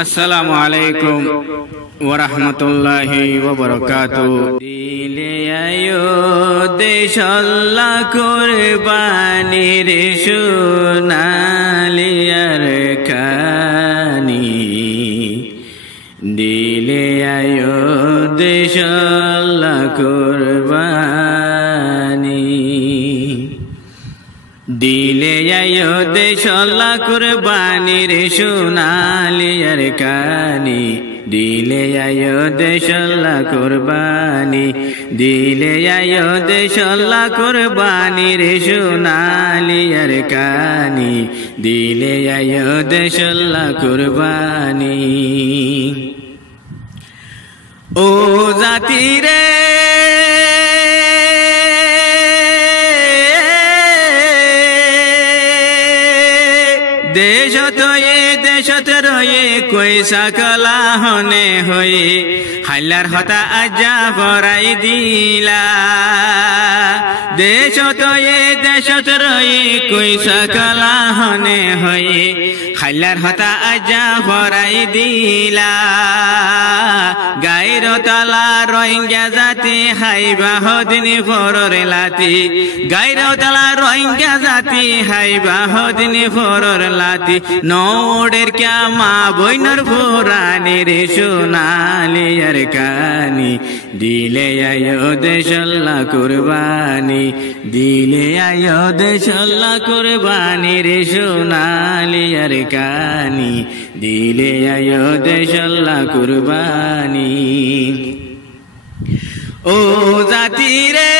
আসসালামু আলাইকুম ওয়া রাহমাতুল্লাহি ওয়া বারাকাতুহু। দিলে আয়ো দেশ আল্লাহ কুরবানির সোনালিয়ার কানি, দিলে আয়ো দেশ আল্লাহ কুরবানি, দিলে আয়ো দেশ আল্লাহ কুরবানির সোনালিয়ার কানি, দিলে আয়ো দেশ আল্লাহ কুরবানি, দিলে আয়ো দেশ আল্লাহ কুরবানির সোনালিয়ার কানি, দিলে আয়ো দেশ আল্লাহ কুরবানি। ও জাতিরে দেশত রয়ে কই সকলা হনে হয়ে হাল্লার হতা আজা ভরাই দিলা, দেশত রয়ে কই সকলা হনে হয়ে হাল্লার হতা আজা ভরাই দিলা। গাইর তালা রোহিঙ্গা জাতি হাইবা হদিনী ফরর লাতি, গাইর তালা রোহিঙ্গা জাতি হাইবা হদিনী ফরর লাতি, নৌডের ক্যা মা বইনর ফুরানির সোনালিয়ার কানি, দিলে আয়ো দেশ আল্লাহ কুরবানি, দিলে আয়ো দেশ আল্লাহ কুরবানির সোনালিয়ার কানি, দিলে আয়ো দেশ আল্লাহ কুরবানি। ও জাতিরে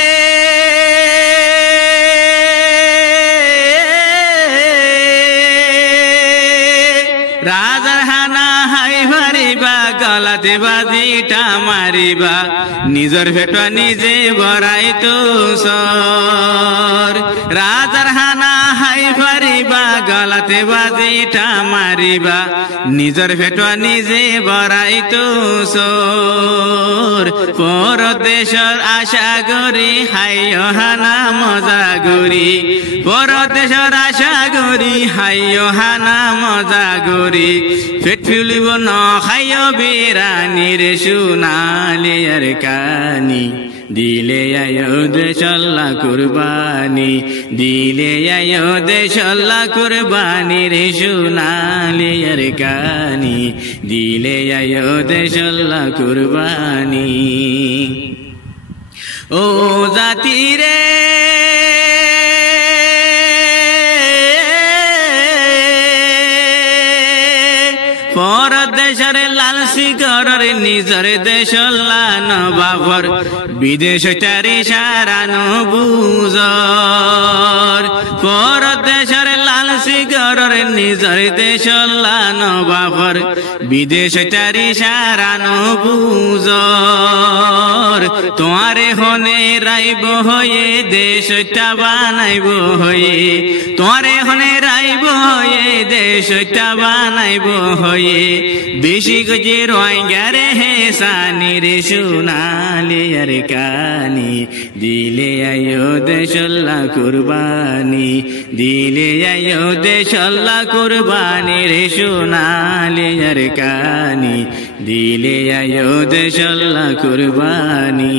রাজার হানা হাই ভারিবা, গলাতে বাজিটা মারিবা, নিজের ভেটা নিজে ভরাই তো সর। রাজার হানা হাই ভারিবা, গলাতে বাজিটা মারিবা, নিজের ভেটা নিজে ভরাই তো সর। পরদেশর আশা করি হাইও হানা মজা গরি, পরদেশর আশা করি হাইও হানা মজা গরি, পেট ফুলিব ন খাইও বিরানির সোনালিয়ার কানি, দিলে আয়ো দেশ আল্লাহ কুরবানি, দিলে আয়ো দেশ আল্লাহ কুরবানির সোনালিয়ার কানি, দিলে আয়ো দেশ আল্লাহ কুরবানি। ও জাতিরে পরদেশের লালসি গরের নিজের দেশ নবাবর, বিদেশ তারি সারানো বুজর। পরদেশের লালসি গরের নিজের দেশ নবাবর, বিদেশ তারি সারানো বুজর। তোমারে হনে রাইব হয়ে দেশটা বানাইব হয়ে, তোমারে হনে রাইব হয়ে দেশটা বানাইব হয়ে, বেশি গজে রোহিঙ্গারে হেসানির সোনালিয়ার কানি, দিলে আয়ো দেশ আল্লাহ কুরবানি, দিলে আয়ো দেশ আল্লাহ কুরবানির সোনালিয়ার কানি, দিলে আয়ো দেশ আল্লাহ কুরবানি।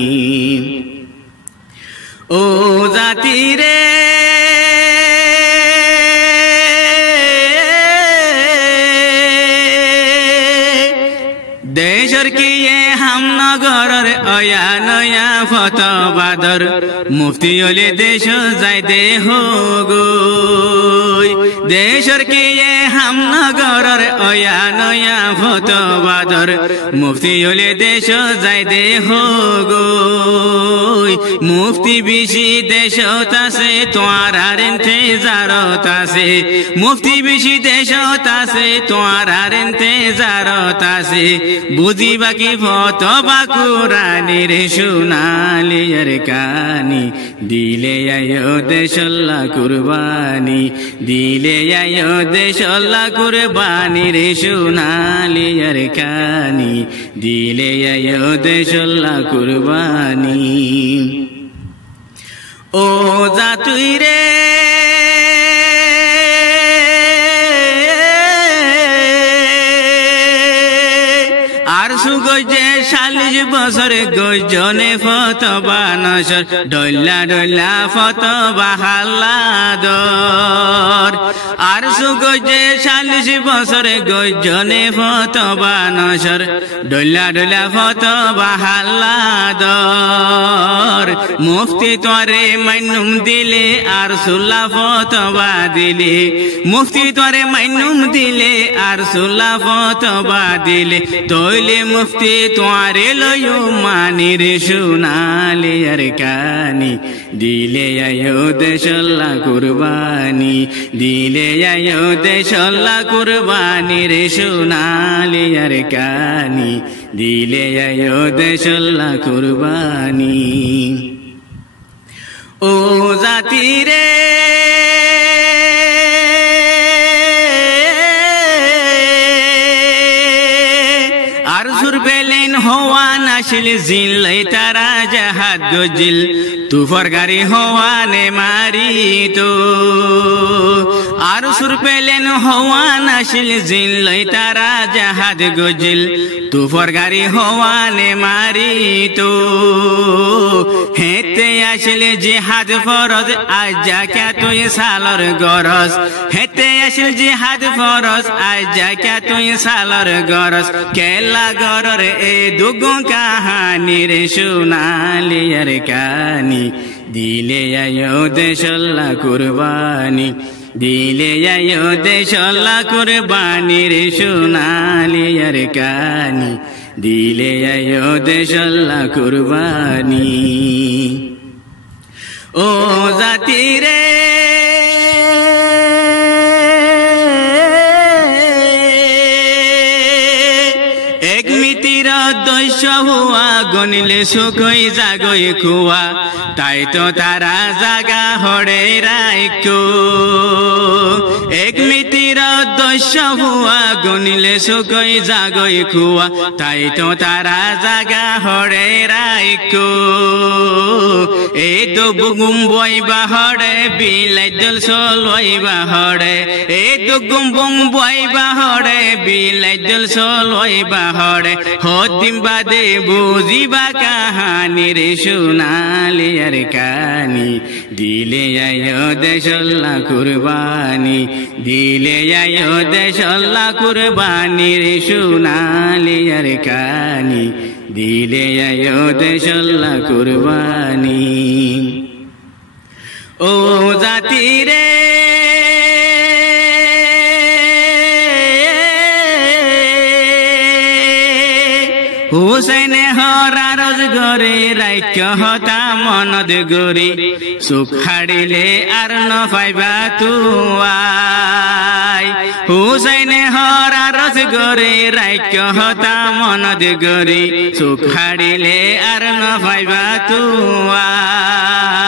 ও জাতিরে দেশর কিয়ে হামনগরের অয়া নয়া ফতবাদর, মুফতি হলে দেশ যাই দেহ গই। দেশর কিয়ে হামনগরের অয়া নয়া ফতবাদর, মুফতি হলে দেশ যাই দেহ গই। মুফতি বেশি দেশত আছে তোমার আর ইন্তেজারত আছে, মুফতি বেশি দেশত আছে তোমার আর ইন্তেজারত আছে, বুঝিবা কি ফতবা কুরআনের সোনালিয়ার কানি, দিলে আয়ো দেশ আল্লাহ কুরবানি, দিলে আয়ো দেশ আল্লাহ কুরবানির সোনালিয়ার কানি, দিলে আয়ো দেশ আল্লাহ কুরবানি। ও জাতুই রে আর সুগজে 40 বছরে গজনে ফতবা নসর ডল্লা ডল্লা ফতবা হাল্লাদর আর সুগজে 40 বছরে গজনে ফতবা নসর ডল্লা ডল্লা ফতবা হাল্লাদর মুফতি তোরে মাইনুম দিলে আর সুল্লা ফতবা দিলে মুফতি তোরে মাইনুম দিলে আর সুল্লা ফতবা দিলে তৈলে মুফতি তোরে লয়ো মানির শুনালে আর কানি দিলে আয়ো দেশল্লা কুরবানি দিলে আয়ো দেশল্লা কুরবানি রে শুনালে আর কানি দিলে আয়ো দেশল্লা কুরবানি ও জাতি রে আর সুর পেলেন হওয়া নাশিল জিল্লাই তারা জাহাদ গজিল তুফর গাড়ি হওয়া নে মারি তো আর সুর পেলেন হওয়া নাশিল জিল্লাই তারা জাহাদ গজিল তুফর গাড়ি হওয়া নে মারি তো হেতে আসলে জিহাদ ফরজ আজ যা ক্যা তুই সালর গরজ হেতে আসলে জিহাদ ফরজ আজ যা ক্যা তুই সালর গরজ কেলা গরর এ দুগো কাহানি রে শুনালি আর কানি দিলে আয়ো দেশল্লা কুরবানি দিলে আয়ো দেশল্লা কুরবানি রে শুনালি আর কানি দিলে আয়ো দেশল্লা কুরবানি ও জাতি রে এক মিতির দৈশ্য হুয়া গনিলে সুখই জাগই খুয়া তাই তো তারা জাগা হড়ে রাইকো এক মিতির দৈশ্য হুয়া গনিলে সুখই জাগই খুয়া তাই তো তারা জাগা হড়ে রাইকো এই তো বুগুম বইবা হড়ে বিলাই দল সলইবা হড়ে এই তো গুম্বুম বইবা হড়ে বিলাই দল সলইবা হড়ে হতিম বাদে বুঝিবা কাহানি রে শুনালি আর কানি দিলে আয়ো দেশল্লা কুরবানি দিলে আয়ো দেশল্লা কুরবানি রে শুনালি আর কানি দিলে আয়ো দেশল্লা কুরবানি ও জাতি রে হুসেনে হরা রোজ গরে রাইক্য হতা মনদ গরি সুখ হারিলে আর ন পাইবা তুয়াই হুসেনে হরা রোজ গরে রাইক্য হতা মনদ গরি সুখ হারিলে আর ন পাইবা তুয়াই